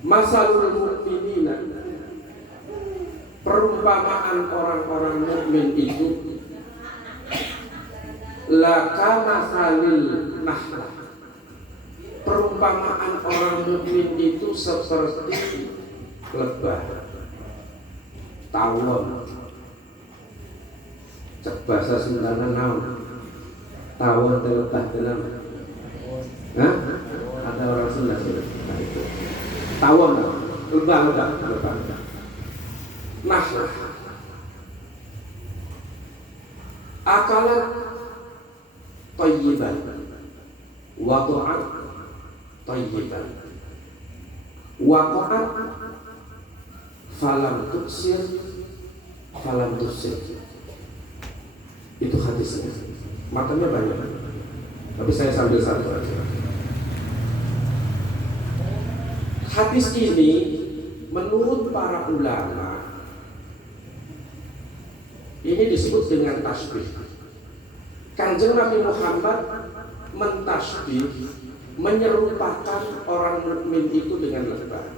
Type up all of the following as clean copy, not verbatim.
Masalul mukminina, perumpamaan orang-orang mukmin itu laka masalil nahlah. Perumpamaan orang mukmin itu seperti lebah, tawon. Cek bahasa Sunda naon? Tawon teh lebah tenan. Hah? Ada orang Sunda sih. Nah, itu. Tawon, lebah. Nah, akalat thayyiban wa ta'at thayyiban wa ta'at falam tuksir falam tusir. Itu hadisnya. Makanya banyak, tapi saya sambil satu aja. Hadis ini menurut para ulama ini disebut dengan tasbih. Kanjeng Nabi Muhammad mentasbih, menyerupakan orang mukmin itu dengan lebah.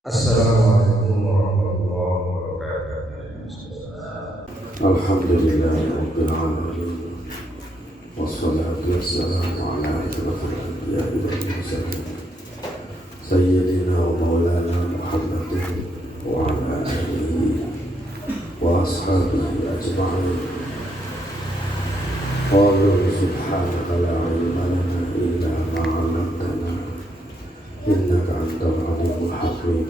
Assalamualaikum warahmatullahi wabarakatuh. Alhamdulillahirabbil alamin. Wassalatu wassalamu ala asyrafil anbiya'i wal mursalin. Sayyidina wa maulana Muhammadin wa ala alihi wa ashabihi ajma'in. Qalu subhanaka la ilma lana illa ma 'allamtana. Innaka antal alimul hakim.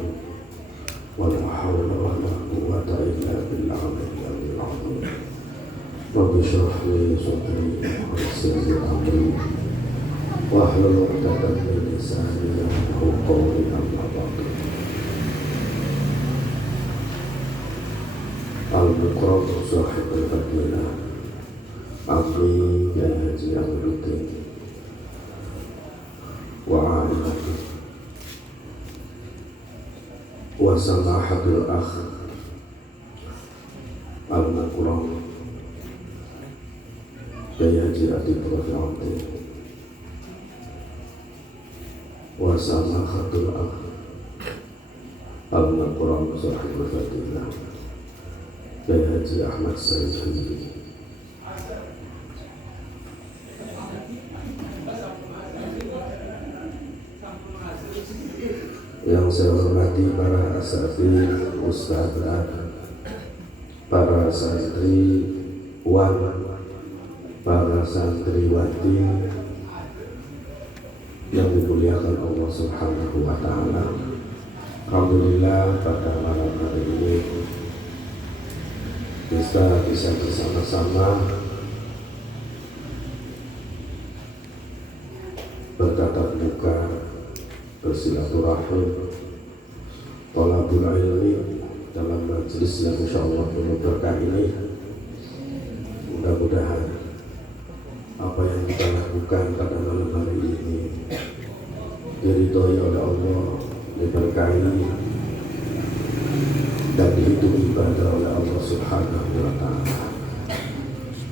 Wala hawla wala quwwata illa billahil azim. Rabbi shrah li sadri wa yassir li amri wahlul 'uqdatam min lisani yafqahu qawli. Amma ba'du. Al-Muqram Sahib al-Fadilah Abdi Kiai Haji Abdul wa alihi wa samahatul akh al-Muqram Kiai Haji Atif Rafi'ati wa samahatul akh al-Muqram Sahib al-Fadilah Kiai Haji Ahmad Sayyidi. Yang saya hormati para asatidz, ustadzah, para santriwan, para santriwati yang dimuliakan Allah Subhanahu wa taala. Alhamdulillah pada malam hari ini kita bisa bersama-sama bertatap muka, bersilaturahim, thalabul ilmi dalam majelis yang insyaallah penuh berkah ini. Mudah-mudahan apa yang kita lakukan pada malam hari ini diridhoi oleh Allah, diberkahi dan dihidupi ibadah oleh Allah Subhanahu wa ta'ala.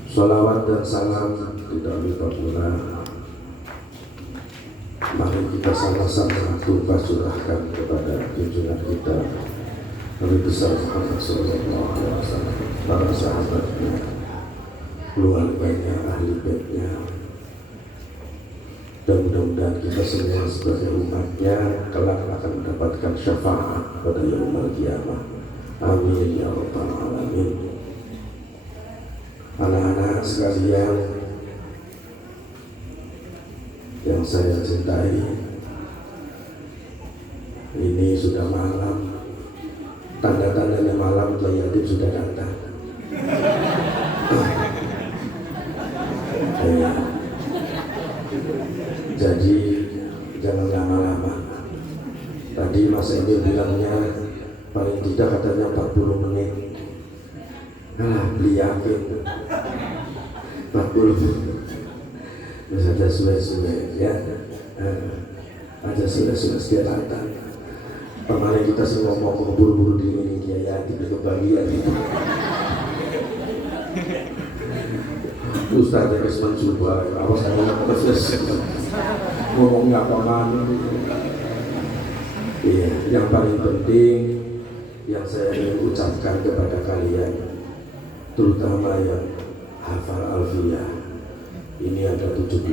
Sholawat dan salam tidak lupa pula mari kita sama-sama tumpah curahkan kepada junjungan kita Nabi besar Muhammad sallallahu alaihi wasallam, para sahabatnya, keluarganya, ahli baitnya, dan mudah-mudahan kita semua sebagai umatnya kelak akan mendapatkan syafaat pada yaumul qiyamah. Amin ya rabbal alamin. Anak-anak sekalian yang saya cintai, ini sudah malam, tanda-tandanya malam Kiai Adib sudah datang. Jadi jangan lama-lama. Tadi Mas Emil bilangnya paling tidak katanya 40 menit. Beli yakin 40. Terus ada suwe-suwe ya, ada suwe-suwe setiap. Kemarin kita semua mau buru-buru di ini ya, di kebahagiaan itu. Ustaz yang Usman Subah, awas kamu proses ngomongnya apa mana? Iya, yang paling penting yang saya ingin ucapkan kepada kalian, terutama yang hafal alfiyah. Ini ada 17.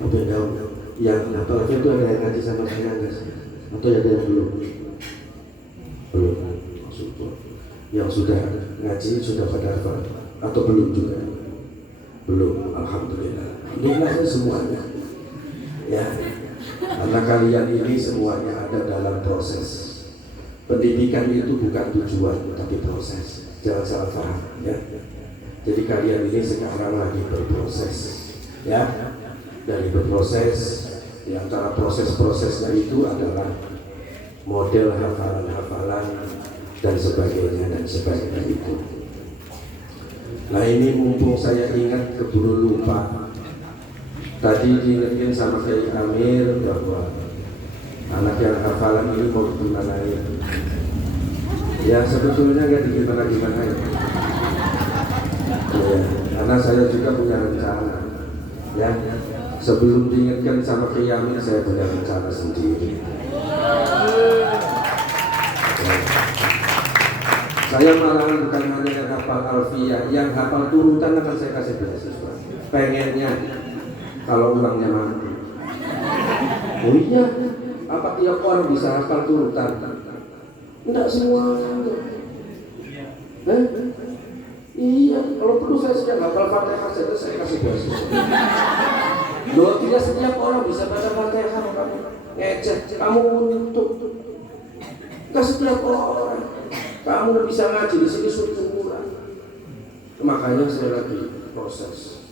Apa yang hafal alfiyah itu ada yang ngaji sama saya nggak sih? Atau ada yang belum? Belum. Yang sudah ngaji sudah pada hafal atau belum juga? Belum. Alhamdulillah. Alhamdulillah semuanya. Ya. Karena kalian ini semuanya ada dalam proses. Pendidikan itu bukan tujuan, tapi proses. Jangan salah paham, ya. Jadi kalian ini sekarang lagi berproses, ya. Dari berproses, di antara proses-prosesnya itu adalah model hafalan-hafalan dan sebagainya itu. Nah ini mumpung saya ingat keburu lupa. Tadi diingetin sama Kiai Amir bahwa anak yang hafalan ini mau gimana ya? Ya sebetulnya nggak gimana ya. Ya, karena saya juga punya rencana. Ya, sebelum diingatkan sama Kiai Amir saya punya rencana sendiri. Ya. Saya malahan bukan hanya yang hafal alfiyah, yang hafal turutan akan saya kasih beasiswa. Pengennya kalau uangnya mati. Oh iya, apa tiap orang bisa hafal turutan? Enggak semua. Iya, kalau perlu saya sejak hafal Fatihah saja saya kasih beasiswa. Loh, tidak setiap orang bisa baca Fatihah, kamu ngecek, kamu untuk. Enggak setiap orang. Kamu bisa ngaji di sini syukuran. Makanya saya lagi proses.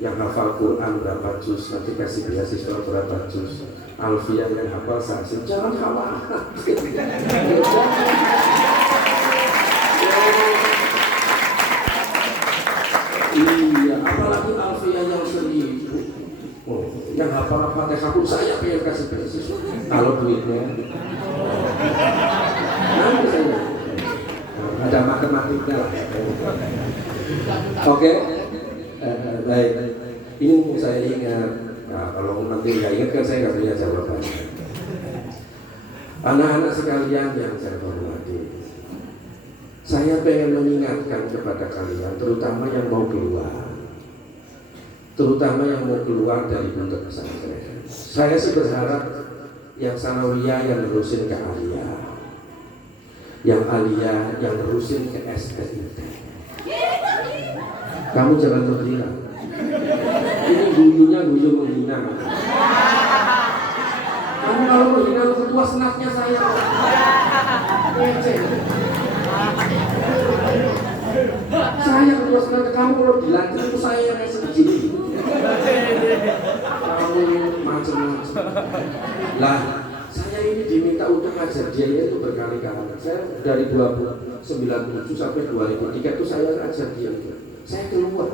Yang hafal Quran berapa juz, nanti kasih beasiswa berapa juz. Alfiyah yang hafal sahih, jangan khawatir. Iya, apalagi alfiyah yang 1000. Oh, yang hafal Fatihah pun saya pengen kasih beasiswa. Kalau duitnya, nanti saya ada matematiknya lah. Oke. Baik, ini saya ingat. Nah, kalau nanti nggak ingat kan saya nggak punya jawaban. Anak-anak sekalian yang saya hormati, saya pengen mengingatkan kepada kalian, terutama yang mau keluar, dari pondok pesantren. Saya sih berharap yang sanawiyah yang nerusin ke aliyah, yang aliyah yang nerusin ke SSIT. Kamu jangan tergila. Ini guyunya guyu menghina. Kamu kalau menghina ketua senatnya saya. Saya ketua senat, kamu kalau dilantik itu saya yang segini. Kamu macam-macam. Lah, saya ini diminta untuk ngajar dia itu berkali-kali. Saya dari 1997 sampai 2003 itu saya ngajar dia. Saya keluar.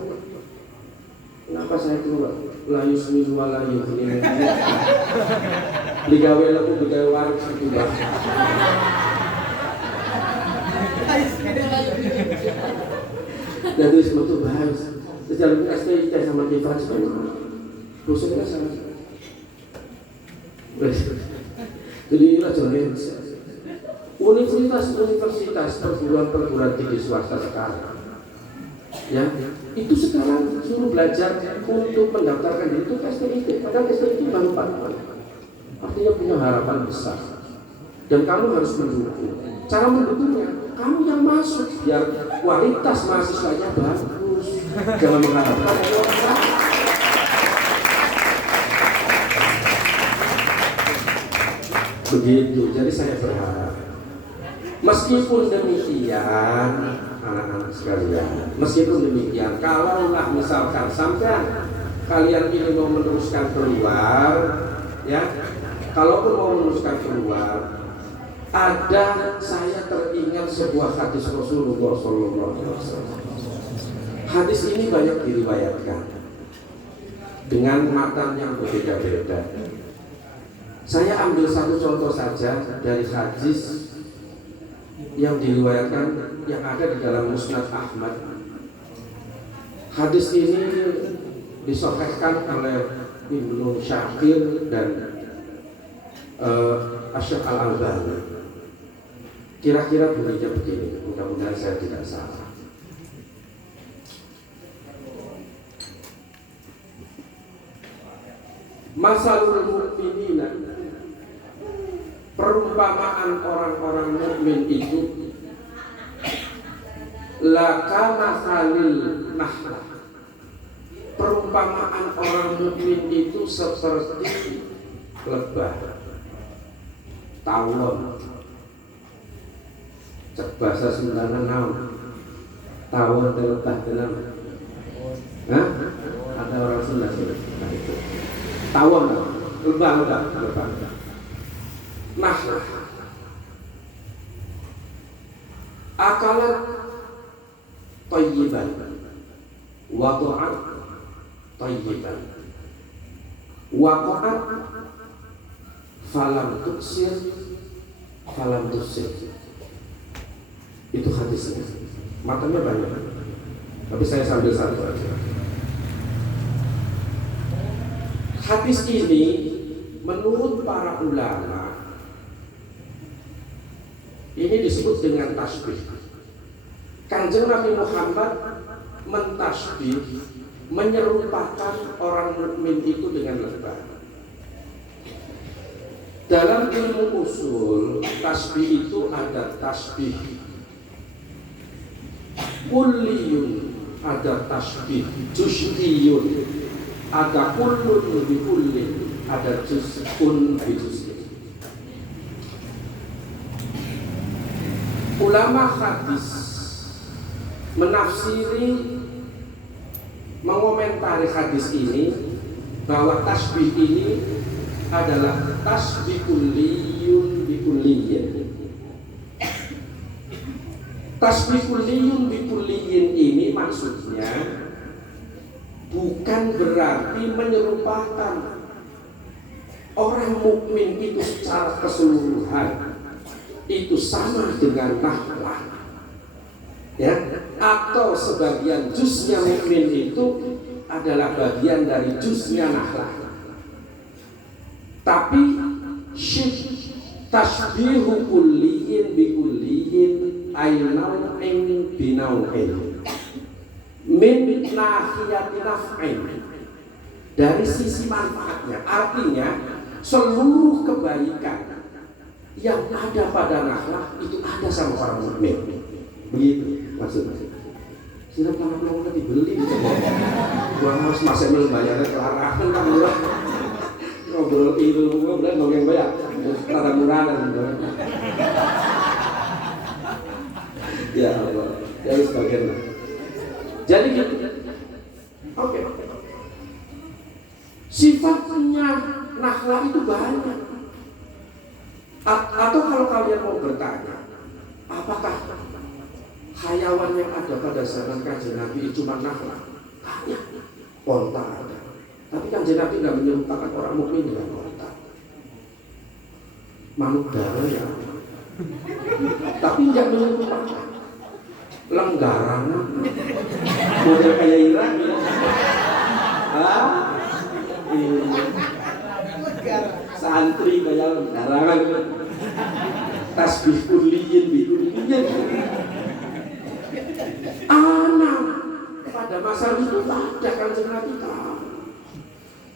Kenapa saya keluar? Layu semilu layu ini. Ligawe lagu ligawe waris itu dah. Jadi sebetulnya bahas. Sejarah STI sama Kifat sebenarnya. Dosennya sama. Jadi inilah jalan. Universitas perguruan tinggi swasta sekarang. Ya, itu sekarang suruh belajar untuk mendaftarkan diri itu STIT. Padahal STIT baru 4 tahun. Artinya punya harapan besar. Dan kamu harus mendukung. Cara mendukungnya, kamu yang masuk biar kualitas mahasiswanya bagus. Jangan mengharapkan orang. Begitu. Jadi saya berharap. Meskipun demikian, anak-anak sekalian, meskipun demikian, kalaulah misalkan sampai kalian ini mau meneruskan keluar, ya, kalaupun mau meneruskan keluar, ada saya teringat sebuah hadis Rasulullah SAW. Hadis ini banyak diriwayatkan dengan matan yang berbeda-beda. Saya ambil satu contoh saja dari hadis yang diriwayatkan yang ada di dalam Musnad Ahmad. Hadis ini disahihkan oleh Ibnu Syakir dan Asy-Syaikh Al-Albani. Kira-kira bunyinya begini, mudah-mudahan saya tidak salah. Masalul mu'minina, perumpamaan orang-orang mukmin itu laka masalil nahlah. Perumpamaan orang mukmin itu seperti lebah, tawon. Cek bahasa Sunda naon? Tawon dan lebah kenal? Hah? Ada orang Sunda sini. Nah itu. Tawon, lebah. Nah, akalan thayyiban wa ta'at thayyiban waqa'at falam tuksir falam tuksir. Itu hadisnya. Matanya banyak, tapi saya sambil satu aja. Hadis ini menurut para ulama ini disebut dengan tasbih. Kanjeng Nabi Muhammad mentasbih, menyerupakan orang mukmin itu dengan lebah. Dalam ilmu usul, tasbih itu ada tasbih kulliyun, ada tasbih juz'iyun, ada kullun bi kullin, ada juz'un bi juz'in. Ulama hadis menafsiri, mengomentari hadis ini bahwa tasbih ini adalah tasbih kulliyun bi kulliyyin. Tasbih kulliyun bi kulliyyin ini maksudnya bukan berarti menyerupakan orang mukmin itu secara keseluruhan itu sama dengan nahlah, ya, atau sebagian juznya mukmin itu adalah bagian dari juznya nahlah. Tapi tasbihu kulliyin bi kulliyin ainau'in binau'in min nahiyati naf'in, dari sisi manfaatnya. Artinya seluruh kebaikan yang ada pada nahlah itu ada sama orang mukmin. Begitu maksudnya. Siapa tangan mau dibeli gitu. Gua harus masih membayarnya kelarangan kan gua. Ngobrol itu gua bilang dongeng bayar. Rada murahan gitu. Ya Allah. Ya sebagainya. Jadi gitu. Oke. Sifatnya nahlah itu banyak. Atau kalau kalian mau bertanya, apakah hayawan yang ada pada zaman Kanjeng Nabi itu cuma nahlah? Banyak. Onta ada. Tapi Kanjeng Nabi tidak menyerupakan orang mukmin dengan onta. Manuk darah ya. Tapi tidak menyerupakan. Lenggaran. Model kayak Irak ya. Santri kayak lenggaran. Tasbih kulliyin bi kulliyin. Anak pada masa itu ada Kanjeng Nabi tahu.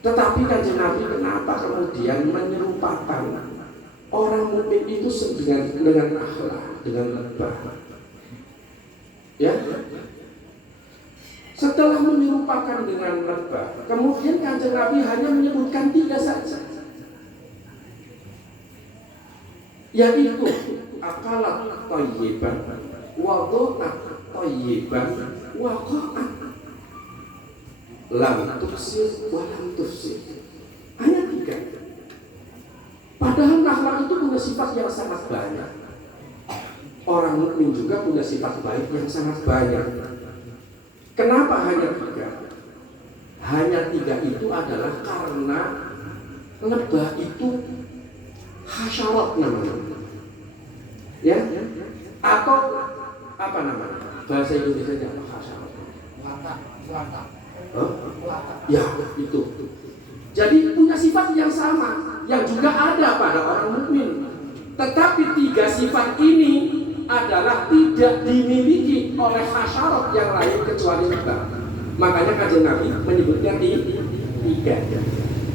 Tetapi Kanjeng Nabi kenapa kemudian menyerupakan orang mukmin itu dengan akhlak, dengan lebah? Ya. Setelah menyerupakan dengan lebah, kemudian Kanjeng Nabi hanya menyebutkan 3 saja. Yaitu akalat thayyiban, wada'at thayyiban, waqa'at lam tufsir wa lam tufsir. Hanya 3. Padahal nahlah itu punya sifat yang sangat banyak. Orang mukmin juga punya sifat baik yang sangat banyak. Kenapa hanya 3? Hanya 3 itu adalah karena lebah itu hasyarat namanya. Ya? Atau apa namanya? Bahasa Indonesia apa hasyarat? Melata. Ya, itu. Jadi punya sifat yang sama, yang juga ada pada orang mukmin. Tetapi 3 sifat ini adalah tidak dimiliki oleh hasyarat yang lain kecuali lebah. Makanya Kanjeng Nabi menyebutnya 3.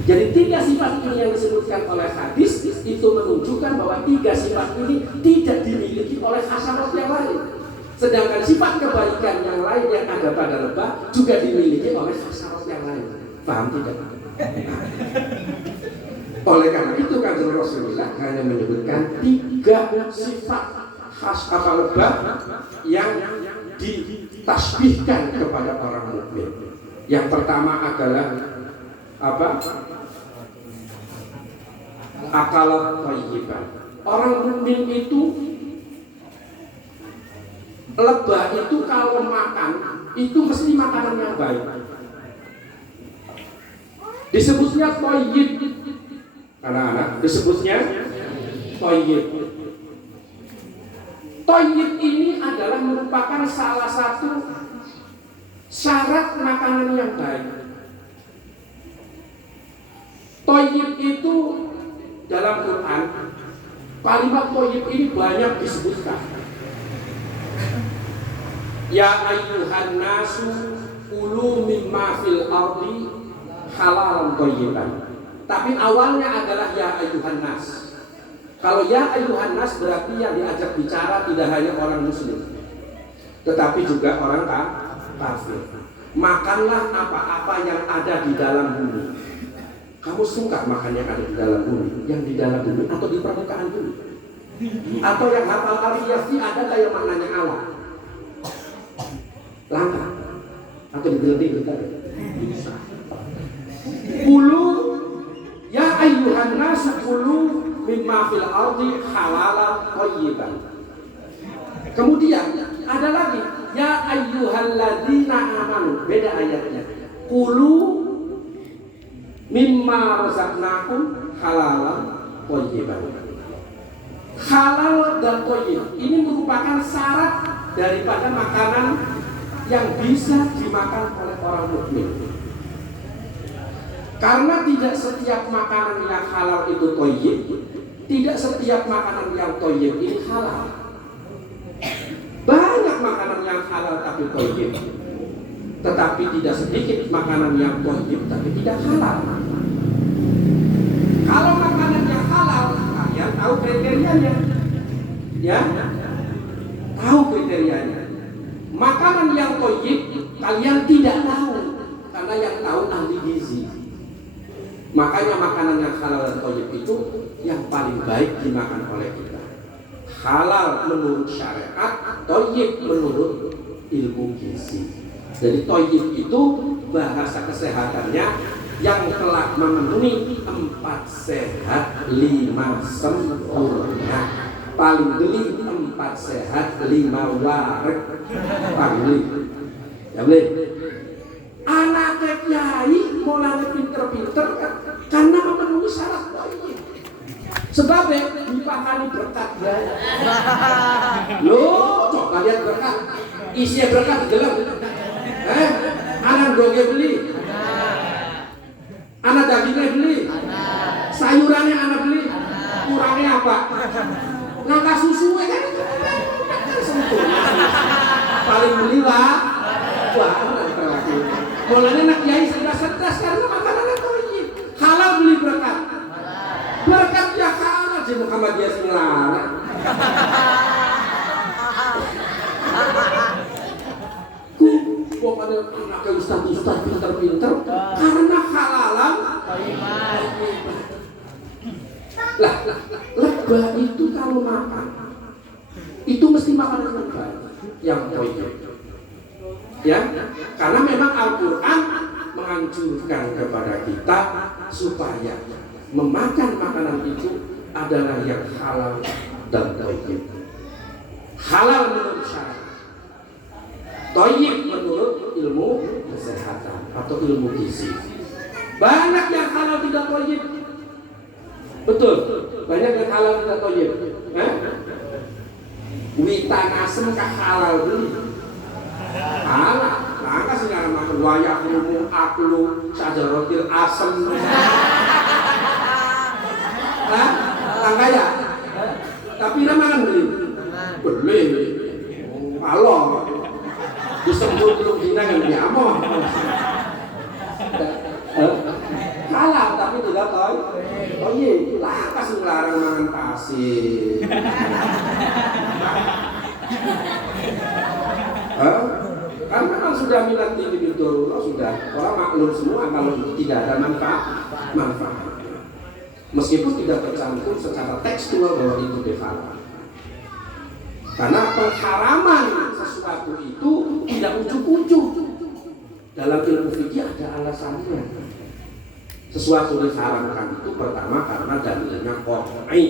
Jadi 3 sifat ini yang disebutkan oleh hadis itu menunjukkan bahwa 3 sifat ini tidak dimiliki oleh hasyarat yang lain. Sedangkan sifat kebaikan yang lain yang ada pada lebah juga dimiliki oleh hasyarat yang lain. Paham tidak? Oleh karena itu Kanjeng Rasulullah hanya menyebutkan 3 sifat khas lebah yang ditasbihkan kepada orang mukmin. Yang pertama adalah apa? Akalat thayyiban. Orang mukmin itu, lebah itu kalau makan itu mesti makanan yang baik. Disebutnya thayyib. Anak-anak, disebutnya thayyib. Thayyib ini adalah merupakan salah satu syarat makanan yang baik. Thayyib itu dalam Quran, kalimat thayyib ini banyak disebutkan. Ya ayyuhan nasu kulu mimma fil ardi halalan thayyiban. Tapi awalnya adalah ya ayyuhan nas. Kalau ya ayyuhan nas berarti yang diajak bicara tidak hanya orang muslim, tetapi juga orang kafir. Makanlah apa-apa yang ada di dalam bumi. Kamu suka makan yang ada di dalam bumi, yang di dalam bumi atau di permukaan bumi? Atau yang hafal alfiyasi ada kayak maknanya Allah? Langka atau digeledek kita? Kulu ya ayyuhan nas kulu mimma fil ardi halalan thayyiban. Kemudian ada lagi ya ayyuhalladzina amanu, beda ayatnya. Kulu mimma razaqnakum halalan thayyiban. Halal dan thayyib ini merupakan syarat daripada makanan yang bisa dimakan oleh orang mukmin. Karena tidak setiap makanan yang halal itu thayyib, tidak setiap makanan yang thayyib ini halal. Banyak makanan yang halal tapi thayyib, tetapi tidak sedikit makanan yang thayyib tapi tidak halal. Kalau makanan yang halal, kalian tahu kriterianya, ya? Tahu kriterianya. Makanan yang thayyib kalian tidak tahu, karena yang tahu ahli gizi. Makanya makanan yang halal dan thayyib itu yang paling baik dimakan oleh kita. Halal menurut syariat, thayyib menurut ilmu gizi. Jadi thayyib itu bahasa kesehatannya yang telah memenuhi 4 sehat 5 sempurna. Paling geli 4 sehat 5 warak. Paling geli. Ya boleh. Anak kiai mulai pinter-pinter karena memenuhi syarat thayyib. Sebabnya dipakani berkat ya. Loh, coba lihat berkat. Isinya berkat gelap. Anak doge beli. Anak dagingnya beli. Sayurannya anak beli. Kurangnya apa? Nangka susu kan paling beli lah. Wah, mulanya nak kiai cerdas karena makanannya thayyib. Halal beli berkat. Berkat ya halal di Muhammadiyah sembilan. Pokoknya anaknya ustaz pinter-pinter karena halalan thayyiban. Lah, lebah itu kalau makan itu mesti makanan yang baik, yang thayyib. Ya, karena memang Al-Quran menganjurkan kepada kita supaya memakan makanan itu adalah yang halal dan thayyib. Halal menurut syariat, Thayyib menurut ilmu kesehatan atau ilmu gizi. Banyak yang halal tidak thayyib. Betul, banyak yang halal tidak thayyib. Witan asem kah halal beli? Halal. Maka sekarang makan wayak ilmu aklu sajarotil asem. Langka ya? Tapi nama kan beli? Beli. Kalau disebut belum dina kan diamok. Halal tapi tidak tahu. Oh iya, langka sih melarang mangan pasir. Karena kan sudah minat tinggi betul, sudah orang maklum semua kalau itu tidak ada manfaat. Meskipun tidak tercantum secara tekstual bahwa itu diharamkan. Karena pengharaman sesuatu itu tidak ujuk-ujuk. Dalam ilmu fikih ada alasannya. Sesuatu diharamkan itu pertama karena dalilnya qat'i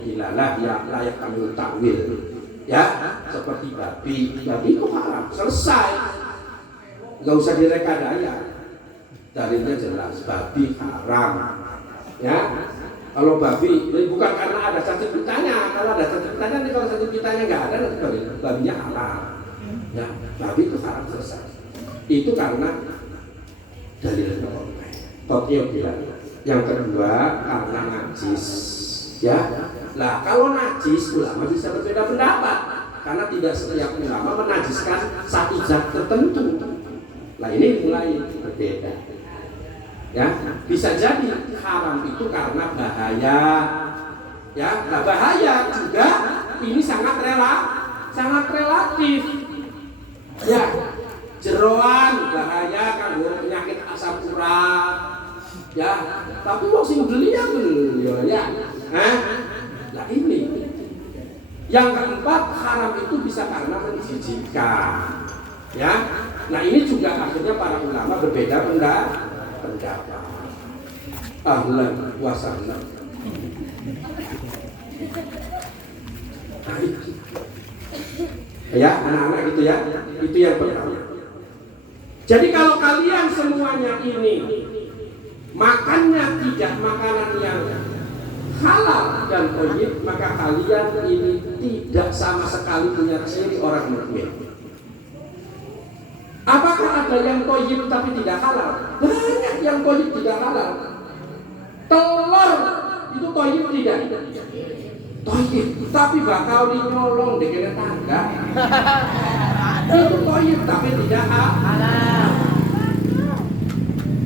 dilalah ya layak kami takwil. Ya, seperti babi itu haram, selesai. Nggak usah direkadaya. Dalilnya jelas, babi haram. Ya, kalau babi, bukan karena ada cacat pitanya. Kalau ada cacat pitanya, kalau cacat pitanya nggak ada, nanti babinya halal. Ya, babi itu haram, selesai. Itu karena dalilnya Tokyo bilang. Yang kedua karena najis. Ya, nah kalau najis ulama bisa berbeda pendapat karena tidak setiap ulama menajiskan satu zat tertentu. Nah ini mulai berbeda. Ya, bisa jadi haram itu karena bahaya. Ya, nah bahaya juga ini sangat relatif. Ya, jeroan bahaya kan penyakit asam urat. Ya, tapi wong sing beli ya. Nah ini yang keempat haram itu bisa karena menjijikkan. Ya, nah ini juga akhirnya para ulama berbeda pendapat. Ahlan wa sahlan. Ya, anak-anak gitu ya. Itu yang pertama. Jadi kalau kalian semuanya ini makannya tidak makanan yang halal dan thayyib, maka kalian ini tidak sama sekali punya ciri orang mukmin. Apakah ada yang thayyib tapi tidak halal? Banyak yang thayyib tidak halal. Telur itu thayyib tidak? Thayyib, tapi bakal nyolong di kena tangga. Itu thayyib tapi tidak halal.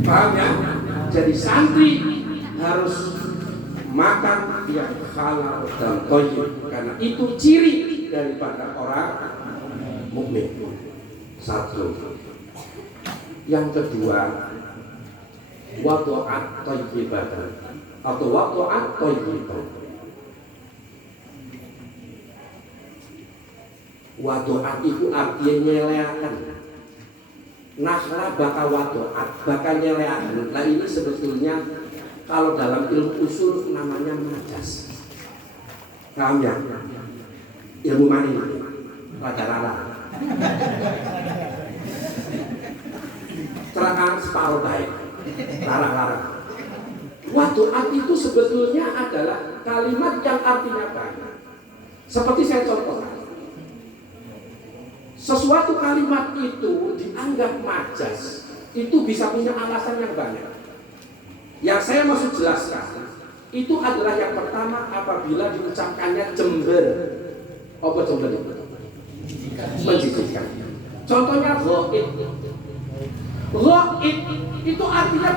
Paham ya? Jadi santri harus makan yang halal dan thayyib karena itu ciri daripada orang mukmin. Satu. Yang kedua, wadu'at thayyibatan atau wadu'at thayyibatan. Wadu'at itu artinya nyeleakan. Nahla bakal wadu'at, bakal nyeleakan. Nah ini sebetulnya kalau dalam ilmu usul namanya majas. Paham ya? Ilmu mani, rada-rada. Terangkan separuh baik, larang-larang. Wadu'at itu sebetulnya adalah kalimat yang artinya banyak. Seperti saya contohkan, sesuatu kalimat itu dianggap majas, itu bisa punya alasan yang banyak. Yang saya maksud jelaskan, itu adalah yang pertama apabila diucapkannya jember. Apa jember itu? Menjijikkan. Contohnya ghaib. Ghaib itu artinya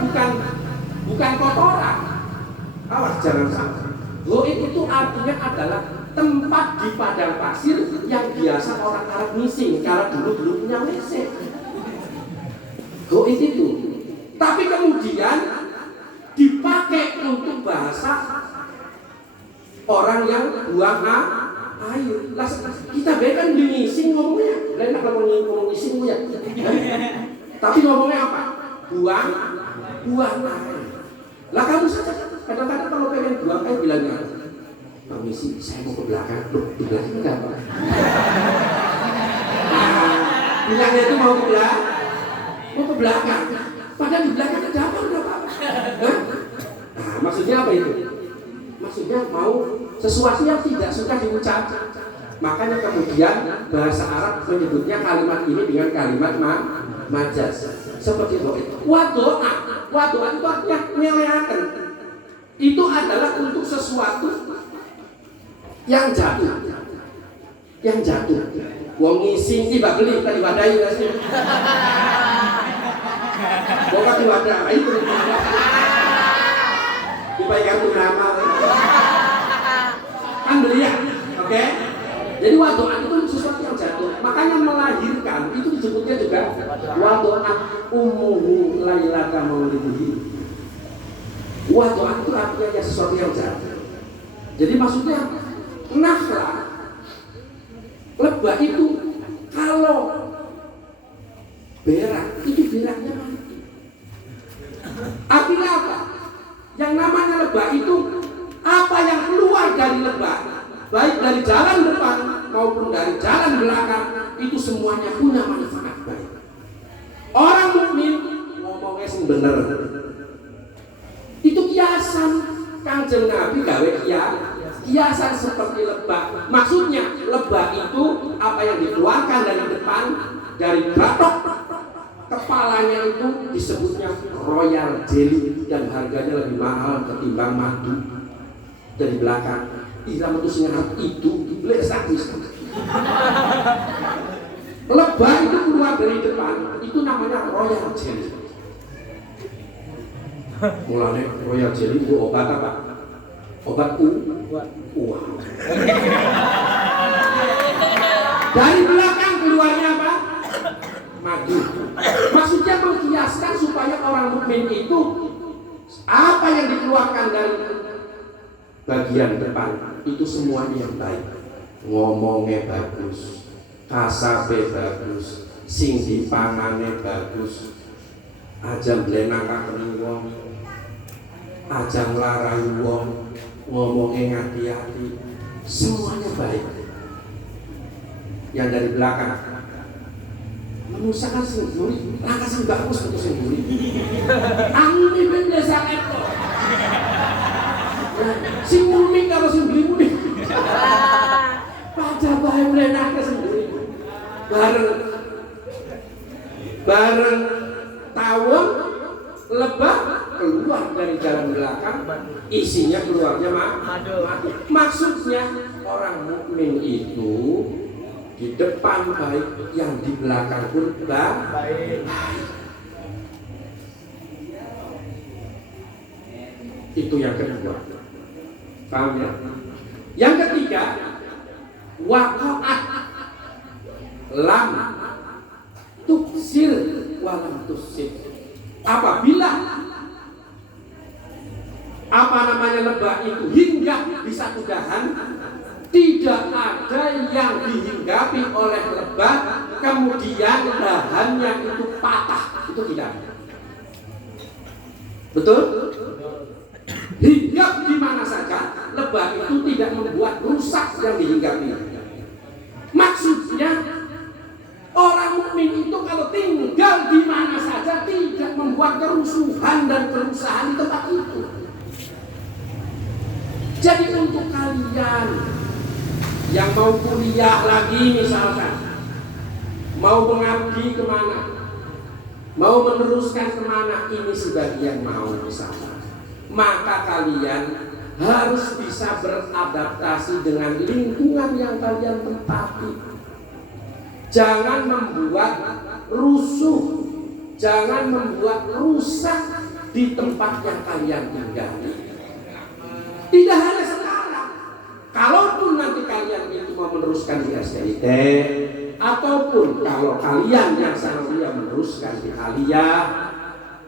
bukan kotoran. Awas jangan salah. Ghaib itu artinya adalah tempat di padang pasir yang biasa orang Arab ngising karena dulu belum punya WC. Ghaib itu. Tapi kemudian dipakai untuk bahasa orang yang buang air. Lah kita kan ngising ngomongnya. Lain kalau ngomong ngising ya. Tapi ngomongnya apa? Buang air. Lah kamu saja kadang-kadang kalau pengen buang air bilangnya, permisi, saya mau ke belakang. Loh, di belakang enggak apa? Bilangnya itu mau ke belakang. Padahal di belakang ada apa? Nah, maksudnya apa itu? Maksudnya mau sesuatu yang tidak suka diucap. Makanya kemudian bahasa Arab menyebutnya kalimat ini dengan kalimat majaz. Seperti itu. Wadoa itu artinya ngeleaken. Itu adalah untuk sesuatu yang jatuh. Wong ngising tiba beli tadi wadai rasanya. Bukan diwadah itu. Dibayar nama. Kan beli ya, oke? Jadi wadoan itu sesuatu yang jatuh. Makanya melahirkan itu disebutnya juga wadoan umuhu lailata maulidihi. Wadoan itu artinya sesuatu yang jatuh. Jadi maksudnya nahla lebah itu kalau berak itu beraknya mati. Artinya apa? Yang namanya lebah itu apa yang keluar dari lebah, baik dari jalan depan maupun dari jalan belakang, itu semuanya punya manfaat baik. Orang mukmin ngomongnya sing bener. Itu kiasan Kanjeng Nabi gawe kiasan seperti lebah. Maksudnya lebah itu apa yang dikeluarkan dari depan, dari batok kepalanya itu disebutnya royal jelly dan harganya lebih mahal ketimbang madu. Dari belakang Iram itu sengaja itu diblesak bisa. Lebah itu keluar dari depan itu namanya royal jelly. Mulanya royal jelly itu obat apa? Obat uang. Dari belakang keluarnya apa? Madu. Maksudnya mengkiaskan supaya orang mukmin itu apa yang dikeluarkan dari bagian depan itu semuanya yang baik. Ngomongnya bagus, kasabe bagus, sing dipangane bagus, aja mblenakaken wong, aja nglarai wong, ngomongnya ngati-hati, semuanya baik. Yang dari belakang menusakan sendiri, langkah sing bagus untuk sendiri. Angin ini desa itu. Sing muni karo sing beli muni. Pacar bae mlenake sendiri. Bareng tawon lebah keluar dari jalan belakang, isinya keluarnya madu. Maksudnya orang mukmin itu di depan baik, yang di belakang pun baik. Itu yang kedua. Paham ya? Yang ketiga, waqa'at lam tuksir walam tusib. Apabila apa namanya lebah itu hinggap di satu dahan, tidak ada yang dihinggapi oleh lebah kemudian dahannya itu patah, itu tidak ada. Betul? Hinggap di mana saja, lebah itu tidak membuat rusak yang dihinggapi. Maksudnya orang mukmin itu kalau tinggal di mana saja tidak membuat kerusuhan dan kerusakan di tempat itu. Jadi untuk kalian yang mau kuliah lagi misalkan, mau mengabdi kemana, mau meneruskan kemana, ini sebagian mau misalkan, maka kalian harus bisa beradaptasi dengan lingkungan yang kalian tempati. Jangan membuat rusuh, jangan membuat rusak di tempat yang kalian tinggali. Tidak hanya sekarang, kalaupun nanti kalian itu mau meneruskan di STIT, ataupun kalau kalian yang sanawiyah meneruskan di aliyah,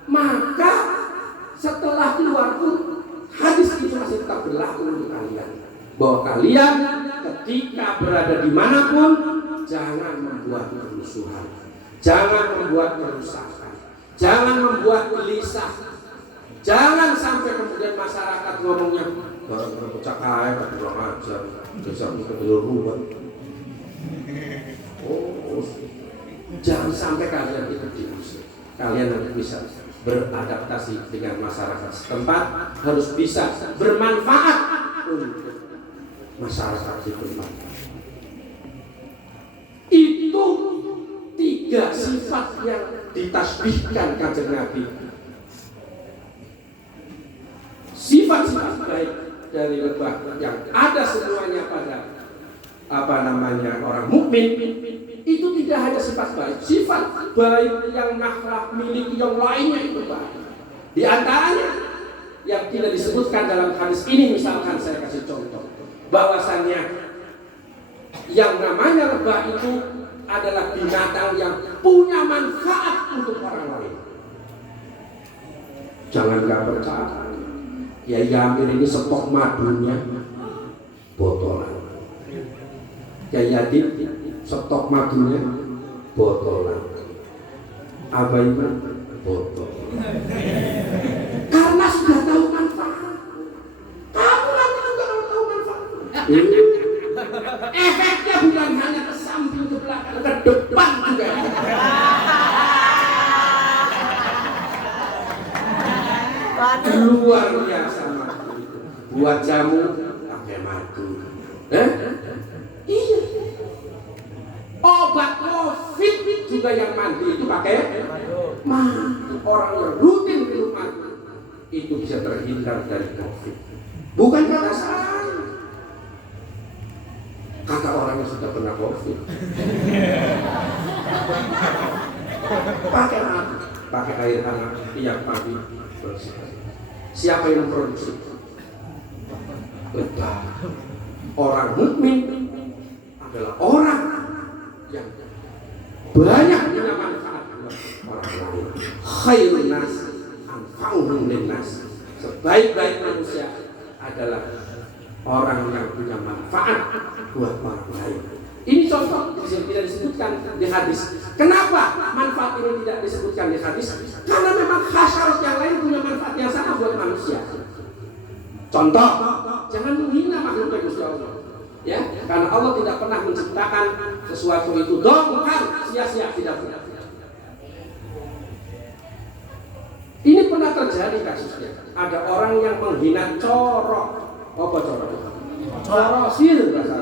maka setelah keluar pun hadis itu masih tetap berlaku untuk kalian, bahwa kalian ketika berada dimanapun jangan membuat kerusuhan, jangan membuat kerusakan, jangan membuat gelisah, jangan sampai kemudian masyarakat ngomongnya pecah kaya, kurang ajar, desa itu ruwet. Oh, Jangan sampai kalian itu diusir. Kalian harus bisa beradaptasi dengan masyarakat setempat, harus bisa bermanfaat untuk masyarakat setempat. Itu 3 sifat yang ditasbihkan Kanjeng Nabi. Sifat-sifat baik dari lebah yang ada semuanya pada orang mukmin itu tidak hanya sifat baik, sifat baik yang nakhlak miliki yang lainnya itu baik. Di antaranya yang tidak disebutkan dalam hadis ini, misalkan saya kasih contoh, bahwasannya yang namanya lebah itu adalah binatang yang punya manfaat untuk orang lain. Jangan nggak percaya. Ya Amir ini stok madunya botolan. Ya Yadid stok madunya botolan. Abai botol. Karena sudah tahu manfaat. Kamu nanti juga kalau tahu manfaat. Efeknya bukan hanya ke samping, ke belakang, ke depan juga. Luar biasa madu itu. Buat jamu pakai madu. Iya. Obat COVID juga yang mandi itu pakai madu. Orang yang rutin minum madu itu bisa terhindar dari COVID. Bukan kata saya, kata orang yang sudah pernah COVID. Pakai madu, pakai air hangat tiap pagi bersih. Siapa yang memproduksi? Lebah. Orang mukmin adalah orang yang banyak punya manfaat buat orang lain. Khairun nas anfa'uhum linnas. Sebaik-baik manusia adalah orang yang punya manfaat buat orang lain. Ini contoh tidak disebutkan di hadis. Kenapa manfaat ini tidak disebutkan di hadis? Karena memang hasyarat yang lain punya manfaat yang sama buat manusia. Contoh, jangan menghina makhluk Gusti Allah. Ya, karena Allah tidak pernah menciptakan sesuatu itu dongkar sia-sia, tidak pernah. Ini pernah terjadi kasusnya. Ada orang yang menghina corok. Apa corok? Corosir bahasa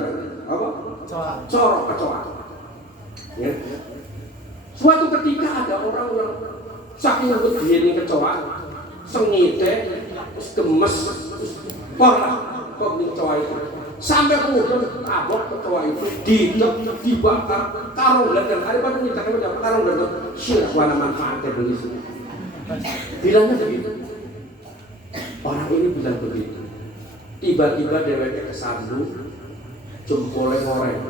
apa? Corok kecoa. Ya. Suatu ketika ada orang yang saking begini kecoa, sengite, terus gemes, terus porlah kecoa itu. Sampai kemudian tabok kecoa itu dibakar, karung dan hari pada minta karung dan sih wana manfaatnya begitu. Bilangnya begitu. Orang ini bilang begitu. Tiba-tiba deweknya kesandung, jempolnya ngoreng,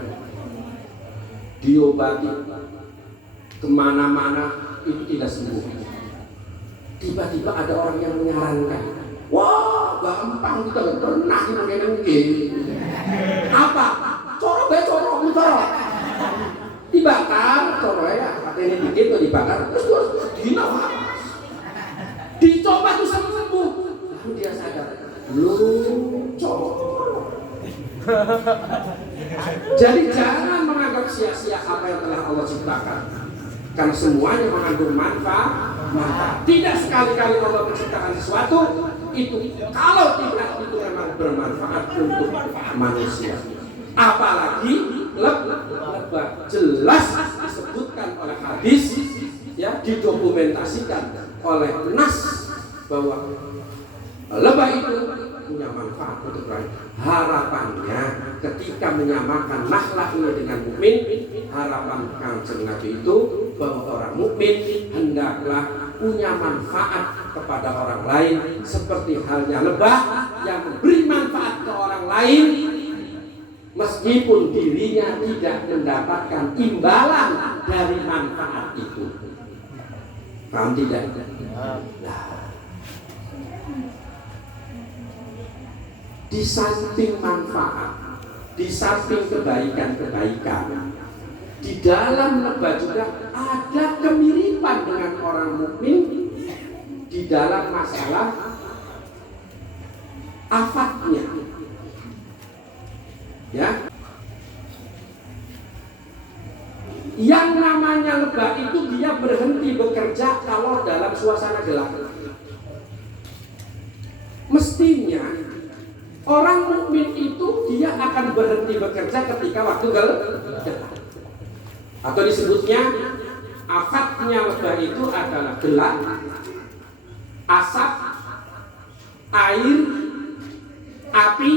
diobati kemana-mana itu tidak sembuh. Tiba-tiba ada orang yang menyarankan, wah gampang kita gak pernah mungkin. Apa? Corok dibakar, corok ya, katanya dikit tuh dibakar, terus dinawa. Dicoba tuh sembuh, lalu dia sadar, belum corok. Jadi jangan menganggap sia-sia apa yang telah Allah ciptakan, karena semuanya mengandung manfaat. Tidak sekali-kali Allah menciptakan sesuatu itu kalau tidak itu memang bermanfaat untuk manusia. Apalagi lebah jelas disebutkan oleh hadis, ya, didokumentasikan oleh nas bahwa lebah itu punya manfaat untuk rakyat. Harapannya ketika menyamakan nakhlak ini dengan mukmin, harapan Kanjeng Nabi itu bahwa orang mukmin hendaklah punya manfaat kepada orang lain seperti halnya lebah yang memberi manfaat ke orang lain meskipun dirinya tidak mendapatkan imbalan dari manfaat itu. Paham tidak? Nah, di samping manfaat, di samping kebaikan-kebaikan, di dalam lebah juga ada kemiripan dengan orang mukmin di dalam masalah afatnya. Ya. Yang namanya lebah itu dia berhenti bekerja kalau dalam suasana gelap. Mestinya orang mukmin itu dia akan berhenti bekerja ketika waktu gelap. Atau disebutnya afatnya lebah itu adalah gelap, asap, air, api,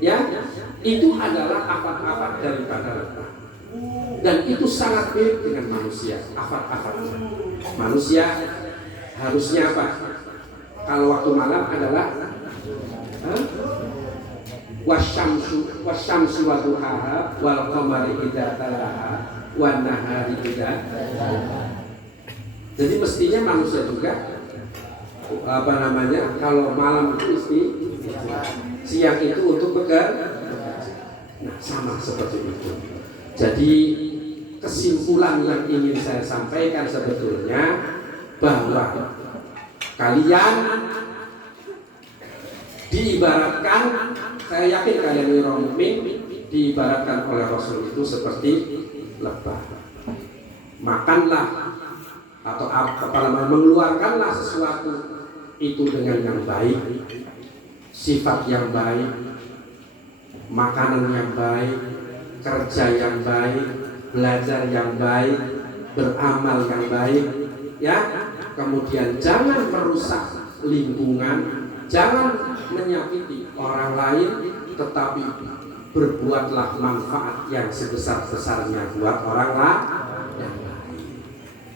ya, itu adalah afat-afat daripada lebah. Dan itu sangat mirip dengan manusia, afat-afatnya. Manusia harusnya apa? Kalau waktu malam adalah wasyamsu wa duhaha wal qamari idza talaha wan nahari idza. Jadi mestinya manusia juga kalau malam itu siang itu untuk bekerja. Nah, sama seperti itu. Jadi kesimpulan yang ingin saya sampaikan sebetulnya bahwa kalian diibaratkan, saya yakin kalian orang mukmin diibaratkan oleh Rasul itu seperti lebah. Makanlah atau mengeluarkanlah sesuatu itu dengan yang baik, sifat yang baik, makanan yang baik, kerja yang baik, belajar yang baik, beramal yang baik, ya. Kemudian jangan merusak lingkungan, jangan menyakiti orang lain, tetapi berbuatlah manfaat yang sebesar-besarnya buat orang lain.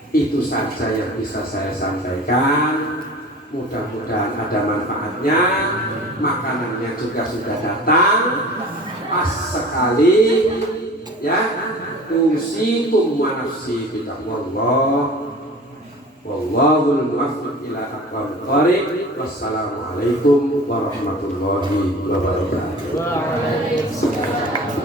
Itu saja yang bisa saya sampaikan. Mudah-mudahan ada manfaatnya. Makanannya juga sudah datang pas sekali, ya. Usikum wa nafsi bitaqwallah. Wallahul muwaffiq ila aqwamit thoriq. Wassalamualaikum warahmatullahi wabarakatuh.